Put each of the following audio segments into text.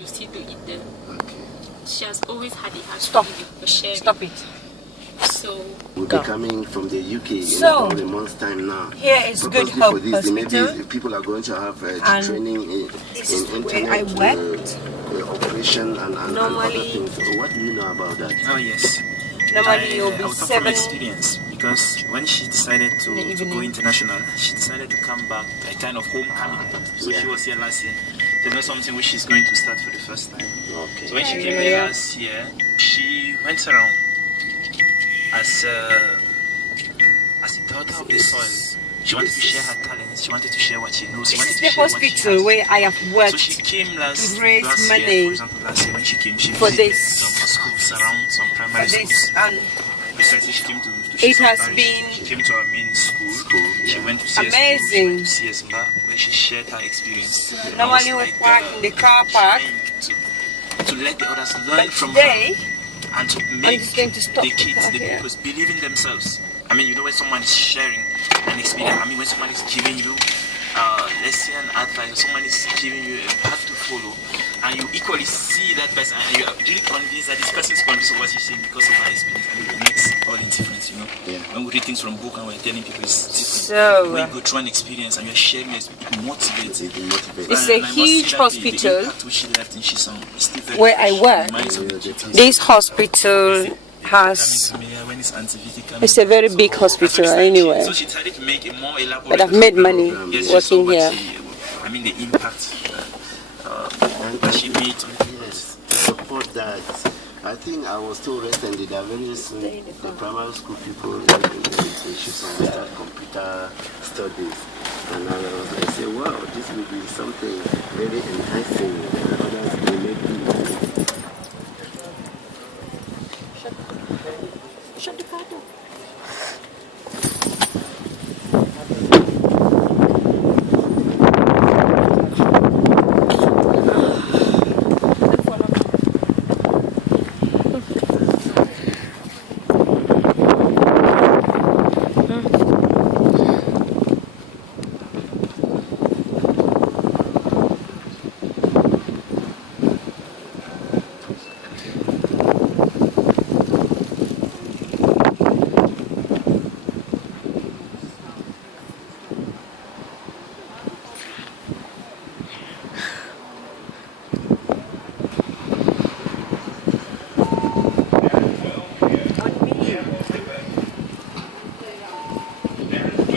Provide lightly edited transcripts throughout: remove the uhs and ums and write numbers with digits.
You see to eat there. Okay. She has always had a heart Stop. for sharing. Stop it. So We'll be coming from the UK in So, about a month's time now. Here is Good Purposely Hope for this, Hospital. maybe people are going to have And training in this is where internet I worked. operation and other Normally- things. So what do you know about that? Oh yes. Normally you'll I be will talk 7 from experience because when she decided in the to evening. go international, she decided to come back a kind of homecoming. So Yeah. she was here last year. It's not something which she's going to start for the first time. Okay. So when she came here last year, she went around as the daughter of the soil. She wanted to share her talents. She wanted to share what she knows. She This wanted is to the share what she hospital has. where I have So she worked. came last to raise year, money for example, last year when she came, she for visited this. some schools around, some For primary this, schools. and Precisely, she came to It Shison has Parish. been She came to our main school. She yeah. went to CS Amazing. School. She went to CS Mba, where she shared her experience. I normally was we park in the car she park. meant to let the others learn But from today, her and to make just going to stop the the kids, car the here. pupils believe in themselves. I mean, you know, when someone is sharing an experience, I mean, when someone is giving you lesson advice, someone is giving you a path to follow, and you equally see that person, and you are really convinced that this person is convinced of what you're saying because of her experience, and it makes all the difference, you know. Yeah. When we read things from book and we're telling people it's different. So, when you go through an experience and you're sharing it, it motivates. It motivates. It's And a I must say huge that hospital the impact which she left in Shison is still very where I fresh work. in minds of the people. this hospital has, Coming to me, when it's Auntie Vicky it's a very coming. big So, hospital so anyway. So she decided to make a more elaborate. But I've made money Yes, she saw working what here. I mean, the impact that she made on the people. Yes, to support that. I think I was told recently that very soon the primary school people in Shison will start computer studies. And I was like, say, wow, this will be something very enticing that others may make do. Shut the car door.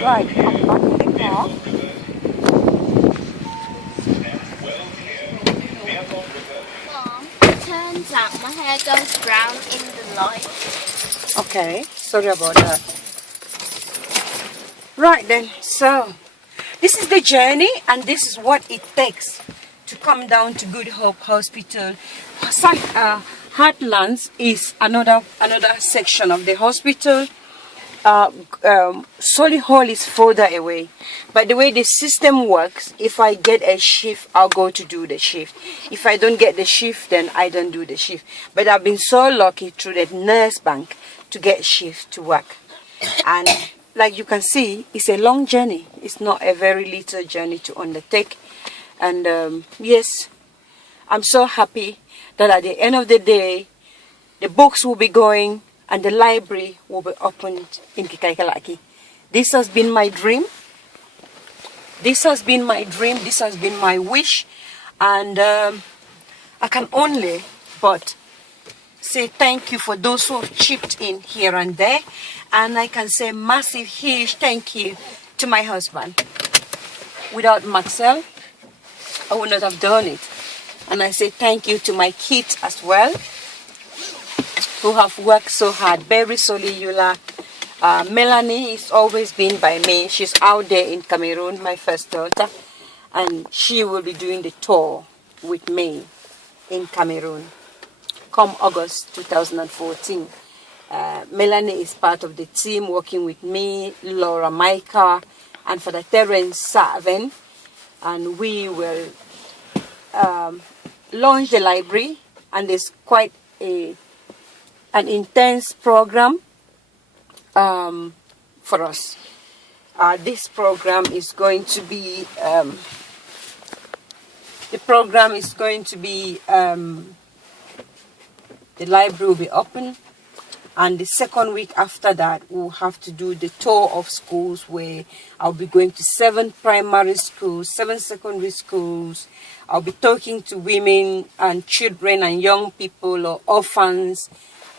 Right, I'm back in the car. Mom, it turns out my hair goes brown in the light. Okay, sorry about that. Right then, so this is the journey and this is what it takes to come down to Good Hope Hospital. Heartlands is another section of the hospital. Solihull is further away. But the way the system works, if I get a shift, I'll go to do the shift. If I don't get the shift, then I don't do the shift. But I've been so lucky through the nurse bank to get shift to work. And like you can see, it's a long journey. It's not a very little journey to undertake. And yes, I'm so happy that at the end of the day, the books will be going and the library will be opened in Kikaikelaki. This has been my dream. This has been my dream. This has been my wish. And I can only but say thank you for those who have chipped in here and there. And I can say massive, huge thank you to my husband. Without Maxwell, I would not have done it. And I say thank you to my kids as well, who have worked so hard. Berry Soliyula, Melanie has always been by me. She's out there in Cameroon, my first daughter, and she will be doing the tour with me in Cameroon come August 2014. Melanie is part of the team working with me, Laura Micah, and Father Terence Saven, and we will launch the library, and there's quite an intense program for us. This program is going to be The program is going to be, the library will be open, and the second week after that, we'll have to do the tour of schools, where I'll be going to 7 primary schools, 7 secondary schools. I'll be talking to women and children and young people or orphans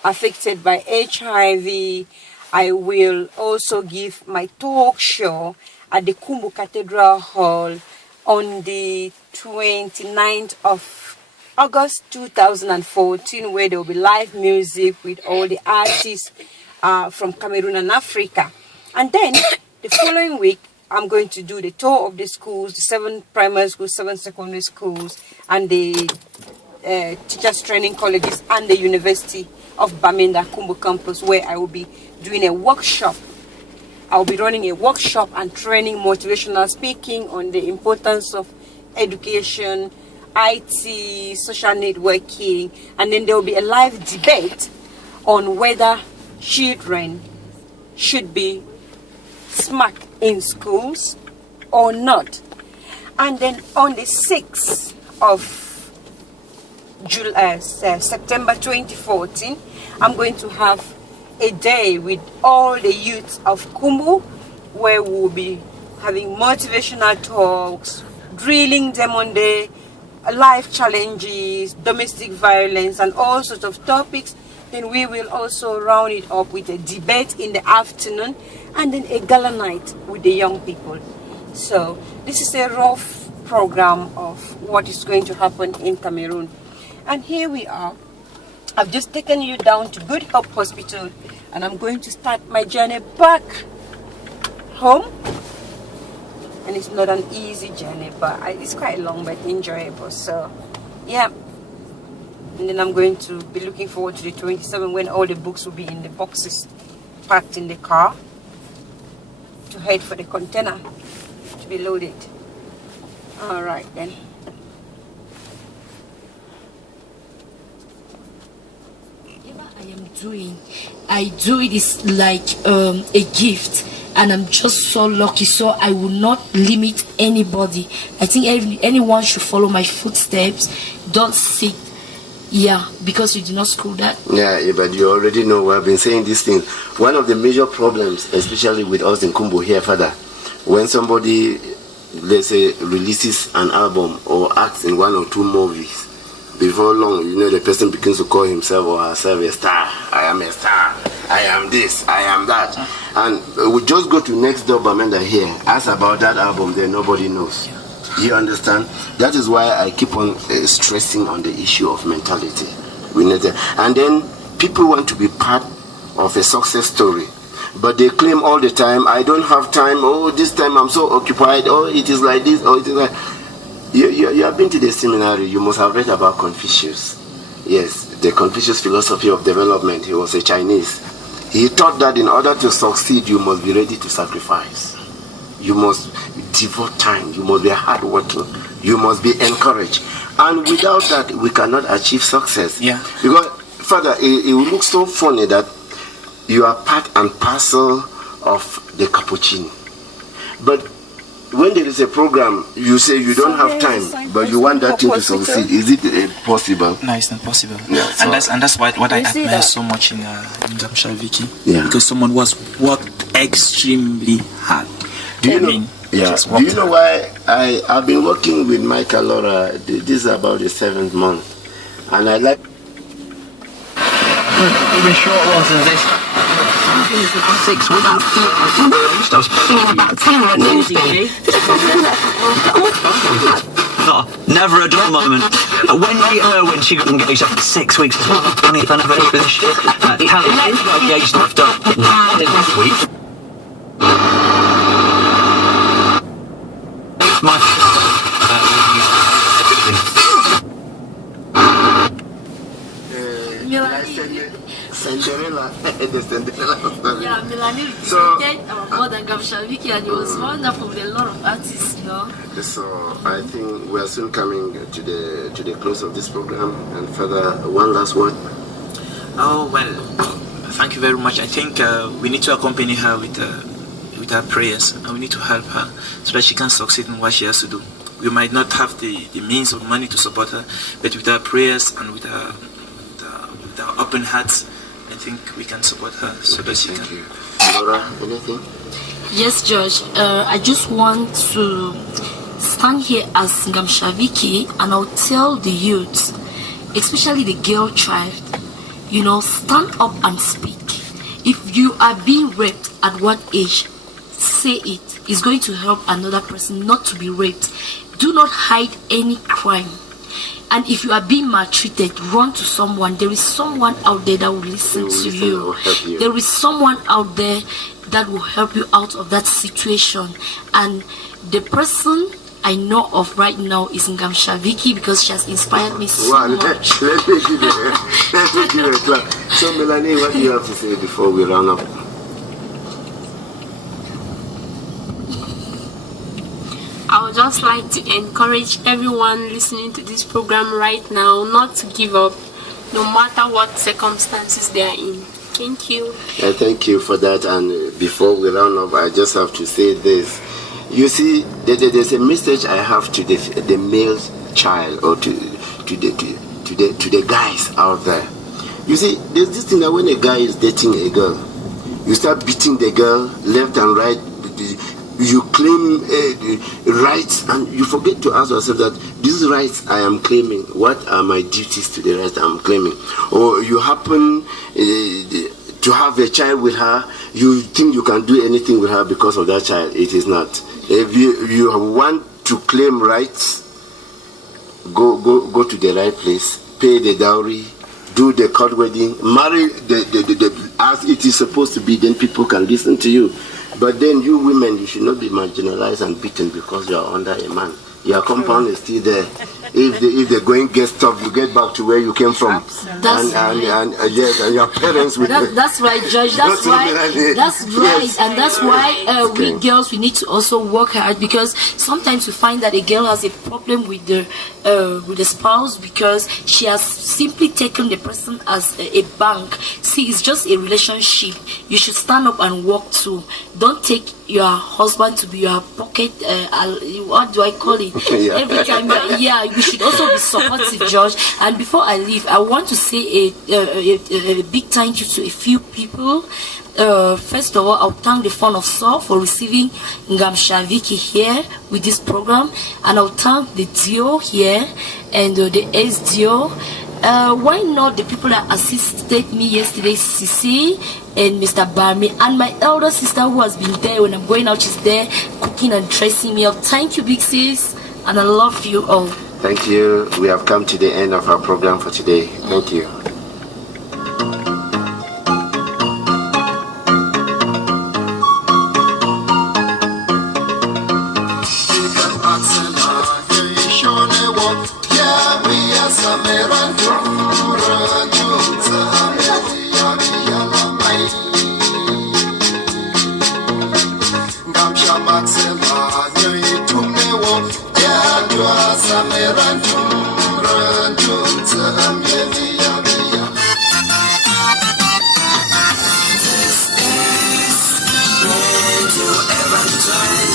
affected by HIV. I will also give my talk show at the Kumbu Cathedral Hall on the 29th of August 2014, where there will be live music with all the artists from Cameroon and Africa. And then the following week, I'm going to do the tour of the schools, the 7 primary schools, 7 secondary schools, and the teachers training colleges and the University of Bamenda Kumbu campus, where I will be doing a workshop. I'll be running a workshop and training motivational speaking on the importance of education, IT, social networking, and then there will be a live debate on whether children should be smacked in schools or not. And then on the 6th of September 2014, I'm going to have a day with all the youths of Kumbu, where we'll be having motivational talks, drilling them on the life challenges, domestic violence, and all sorts of topics. Then we will also round it up with a debate in the afternoon, and then a gala night with the young people. So this is a rough program of what is going to happen in Cameroon. And here we are. I've just taken you down to Good Hope Hospital, and I'm going to start my journey back home. And it's not an easy journey, but it's quite long but enjoyable. So yeah, and then I'm going to be looking forward to the 27th, when all the books will be in the boxes packed in the car, to head for the container to be loaded. All right then. I do it is like a gift, and I'm just so lucky, so I will not limit anybody. I think anyone should follow my footsteps. Don't sit because you did not school that. Yeah, but you already know I've been saying these things. One of the major problems, especially with us in Kumbu here, Father, when somebody, let's say, releases an album or acts in 1 or 2 movies, before long, you know, the person begins to call himself or herself a star. I am a star. I am this. I am that. And we just go to next door Bamenda here, ask about that album, then nobody knows. You understand? That is why I keep on stressing on the issue of mentality. And then people want to be part of a success story, but they claim all the time, I don't have time, oh, this time I'm so occupied, oh, it is like this, oh, it is like... You have been to the seminary, you must have read about Confucius. Yes, the Confucius philosophy of development. He was a Chinese. He taught that in order to succeed, you must be ready to sacrifice. You must devote time. You must be hardworking. You must be encouraged. And without that, we cannot achieve success. Yeah. Because, Father, it will look so funny that you are part and parcel of the cappuccino. But when there is a program, you say you don't have time, but you want that thing to succeed. Is it possible? No, it's not possible. Yeah, so and that's what I admire so much in Vicky. Yeah. Because someone who has worked extremely hard. Do you know why I've been working with Mike Alora? This is about the 7th month, and I like. Even short ones than this. 6 weeks. Never a dull moment. Wendy Irwin, she got engaged after 6 weeks. 20th anniversary of this shit. Talent engaged after 1 week. Cinderella, the Cinderella story. Yeah, Melanie represented our mother Vicky, and it was wonderful with a lot of artists, you know. So I think we are soon coming to the close of this program. And further, one last word. Oh well, thank you very much. I think we need to accompany her with our prayers, and we need to help her so that she can succeed in what she has to do. we might not have the means or money to support her, but with our prayers and with our open hearts, I think we can support her so that she can. Laura, anything? Yes, George. I just want to stand here as Ngamsha Vicky, and I'll tell the youth, especially the girl child, stand up and speak. If you are being raped at what age, say it. It's going to help another person not to be raped. Do not hide any crime. And if you are being maltreated, run to someone. There is someone out there that will listen to you. There is someone out there that will help you out of that situation. And the person I know of right now is Ngamsha Vicky, because she has inspired me so much. Let me give you a clap. So Melanie, what do you have to say before we round up? I would just like to encourage everyone listening to this program right now not to give up, no matter what circumstances they are in. Thank you. Thank you for that. And before we round up, I just have to say this. You see, there's a message I have to the male child, or to the guys out there. You see, there's this thing that when a guy is dating a girl, you start beating the girl left and right. You claim rights, and you forget to ask yourself that these rights I am claiming, what are my duties to the rights I'm claiming? Or you happen to have a child with her, you think you can do anything with her because of that child. It is not. If you want to claim rights, go to the right place, pay the dowry, do the court wedding, marry as it is supposed to be, then people can listen to you. But then you women, you should not be marginalized and beaten because you are under a man. Your compound is still there. If the going gets tough, you get back to where you came from. That's yes, and your parents will. That's right, Judge. That's right. That's right, yes. And that's why we girls, we need to also work hard, because sometimes we find that a girl has a problem with the spouse because she has simply taken the person as a bank. See, it's just a relationship. You should stand up and walk too. Don't take your husband to be your pocket. What do I call it? Yeah. Every time, we should also be supportive, George. And before I leave, I want to say a big thank you to a few people. First of all, I'll thank the Fund of Saul for receiving Ngamsha Vicky here with this program, and I'll thank the DO here and the SDO. Why not the people that assisted me yesterday, Sisi and Mr. Barmi, and my elder sister who has been there when I'm going out. She's there cooking and dressing me up. Thank you, big sis, and I love you all. Thank you. We have come to the end of our program for today. Thank you.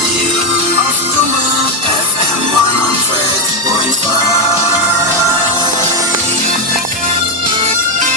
You